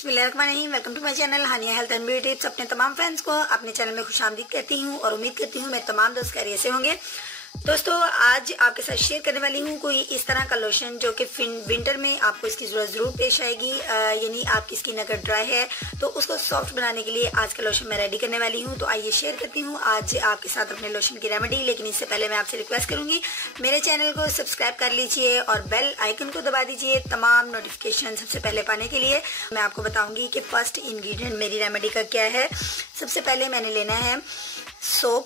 बिस्मिल्लाहिर्रहमानिर्रहीम। Welcome to my channel Hania health and beauty tips. अपने तमाम फ्रेंड्स को अपने चैनल में खुशामदीद कहती हूँ और उम्मीद करती हूँ मैं तमाम दोस्त खैरियत से होंगे। दोस्तों आज आपके साथ शेयर करने वाली हूँ कोई इस तरह का लोशन जो कि विंटर में आपको इसकी जरूरत जरूर पेश आएगी। यानी आपकी स्किन अगर ड्राई है तो उसको सॉफ्ट बनाने के लिए आज का लोशन मैं रेडी करने वाली हूँ। तो आइए शेयर करती हूँ आज आपके साथ अपने लोशन की रेमेडी। लेकिन इससे पहले मैं आपसे रिक्वेस्ट करूंगी मेरे चैनल को सब्सक्राइब कर लीजिए और बेल आइकन को दबा दीजिए तमाम नोटिफिकेशन सबसे पहले पाने के लिए। मैं आपको बताऊंगी कि फर्स्ट इंग्रेडिएंट मेरी रेमेडी का क्या है। सबसे पहले मैंने लेना है सोप।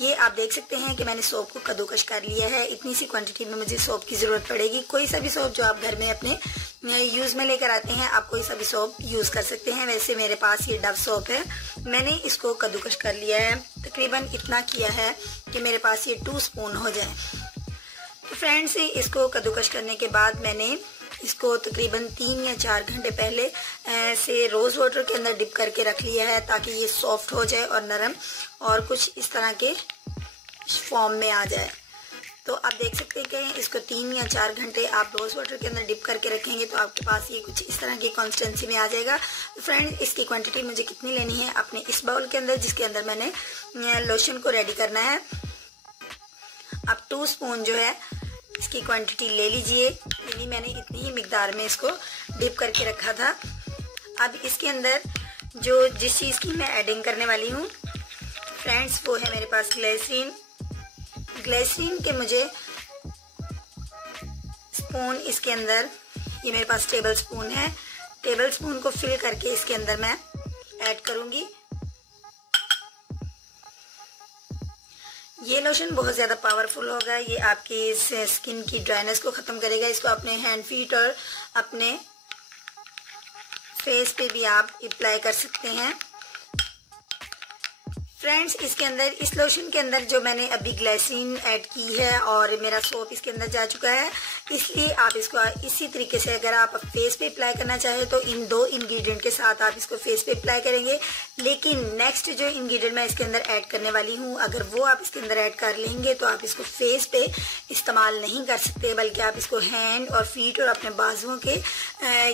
ये आप देख सकते हैं कि मैंने सोप को कद्दूकश कर लिया है। इतनी सी क्वांटिटी में मुझे सोप की जरूरत पड़ेगी। कोई सा भी सोप जो आप घर में अपने यूज में लेकर आते हैं आप कोई सा भी सोप यूज कर सकते हैं। वैसे मेरे पास ये डव सोप है, मैंने इसको कद्दूकश कर लिया है। तकरीबन इतना किया है कि मेरे पास ये 2 स्पून हो जाए। तो फ्रेंड्स इसको कद्दूकश करने के बाद मैंने इसको तकरीबन 3 या 4 घंटे पहले से रोज वाटर के अंदर डिप करके रख लिया है ताकि ये सॉफ्ट हो जाए और नरम और कुछ इस तरह के फॉर्म में आ जाए। तो आप देख सकते हैं कि इसको 3 या 4 घंटे आप रोज वाटर के अंदर डिप करके रखेंगे तो आपके पास ये कुछ इस तरह की कंसिस्टेंसी में आ जाएगा। तो फ्रेंड्स इसकी क्वांटिटी मुझे कितनी लेनी है अपने इस बाउल के अंदर जिसके अंदर मैंने लोशन को रेडी करना है। अब 2 स्पून जो है इसकी क्वांटिटी ले लीजिए। यानी मैंने इतनी ही मिकदार में इसको डिप करके रखा था। अब इसके अंदर जो जिस चीज़ की मैं एडिंग करने वाली हूँ फ्रेंड्स वो है मेरे पास ग्लिसरीन। ग्लिसरीन के मुझे स्पून इसके अंदर ये मेरे पास टेबल स्पून है। टेबल स्पून को फिल करके इसके अंदर मैं ऐड करूंगी। ये लोशन बहुत ज़्यादा पावरफुल होगा। ये आपकी स्किन की ड्राइनेस को ख़त्म करेगा। इसको अपने हैंड फीट और अपने फेस पे भी आप अप्लाई कर सकते हैं। फ्रेंड्स इसके अंदर इस लोशन के अंदर जो मैंने अभी ग्लिसरीन ऐड की है और मेरा सोप इसके अंदर जा चुका है, इसलिए आप इसको इसी तरीके से अगर आप फेस पे अप्लाई करना चाहें तो इन 2 इंग्रेडिएंट के साथ आप इसको फेस पे अप्लाई करेंगे। लेकिन नेक्स्ट जो इंग्रेडिएंट मैं इसके अंदर ऐड करने वाली हूँ अगर वो आप इसके अंदर ऐड कर लेंगे तो आप इसको फेस पे इस्तेमाल नहीं कर सकते बल्कि आप इसको हैंड और फीट और अपने बाजुओं के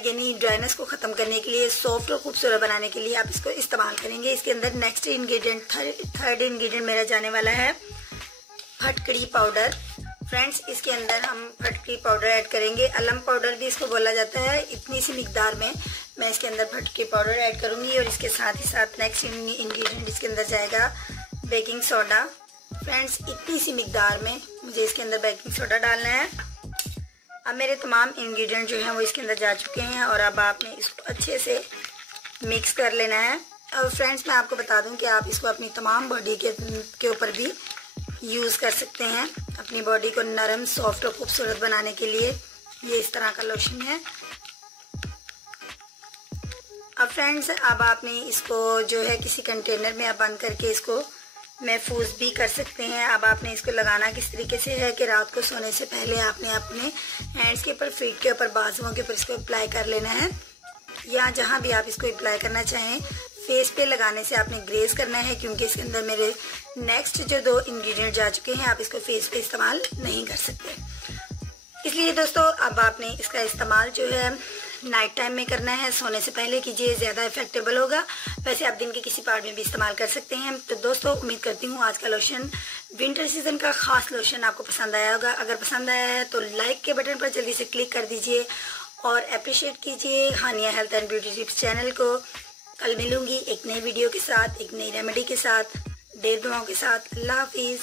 यानी ड्राइनेस को ख़त्म करने के लिए सॉफ्ट और खूबसूरत बनाने के लिए आप इसको इस्तेमाल करेंगे। इसके अंदर नेक्स्ट इंग्रेडिएंट थर्ड इंग्रेडिएंट मेरा जाने वाला है फटकड़ी पाउडर। फ्रेंड्स इसके अंदर हम फटकड़ी पाउडर ऐड करेंगे। अलम पाउडर भी इसको बोला जाता है। इतनी सी मिकदार में मैं इसके अंदर फटकड़ी पाउडर ऐड करूंगी और इसके साथ ही साथ नेक्स्ट इंग्रेडिएंट इसके अंदर जाएगा बेकिंग सोडा। फ्रेंड्स इतनी सी मिकदार में मुझे इसके अंदर बेकिंग सोडा डालना है। अब मेरे तमाम इंग्रेडिएंट जो हैं वो इसके अंदर जा चुके हैं और अब आपने इसको अच्छे से मिक्स कर लेना है। और फ्रेंड्स मैं आपको बता दूं कि आप इसको अपनी तमाम बॉडी के ऊपर भी यूज़ कर सकते हैं अपनी बॉडी को नरम सॉफ्ट और खूबसूरत बनाने के लिए। ये इस तरह का लोशन है। अब फ्रेंड्स अब आपने इसको जो है किसी कंटेनर में आप बंद करके इसको महफूज भी कर सकते हैं। अब आपने इसको लगाना किस तरीके से है कि रात को सोने से पहले आपने अपने हैंड्स के ऊपर, फीट के ऊपर, बाजुओं के ऊपर इसको अप्लाई कर लेना है या जहां भी आप इसको अप्लाई करना चाहें। फेस पे लगाने से आपने ग्रेस करना है क्योंकि इसके अंदर मेरे नेक्स्ट जो 2 इंग्रेडिएंट जा चुके हैं आप इसको फेस पे इस्तेमाल नहीं कर सकते। इसलिए दोस्तों अब आपने इसका इस्तेमाल जो है नाइट टाइम में करना है, सोने से पहले कीजिए, ज़्यादा इफेक्टेबल होगा। वैसे आप दिन के किसी पार्ट में भी इस्तेमाल कर सकते हैं। तो दोस्तों उम्मीद करती हूँ आज का लोशन विंटर सीजन का खास लोशन आपको पसंद आया होगा। अगर पसंद आया है तो लाइक के बटन पर जल्दी से क्लिक कर दीजिए और अप्रिशिएट कीजिए Haniya health and beauty tips channel को। कल मिलूंगी एक नई वीडियो के साथ, एक नई रेमेडी के साथ, ढेर दुआओं के साथ। अल्लाह हाफिज़।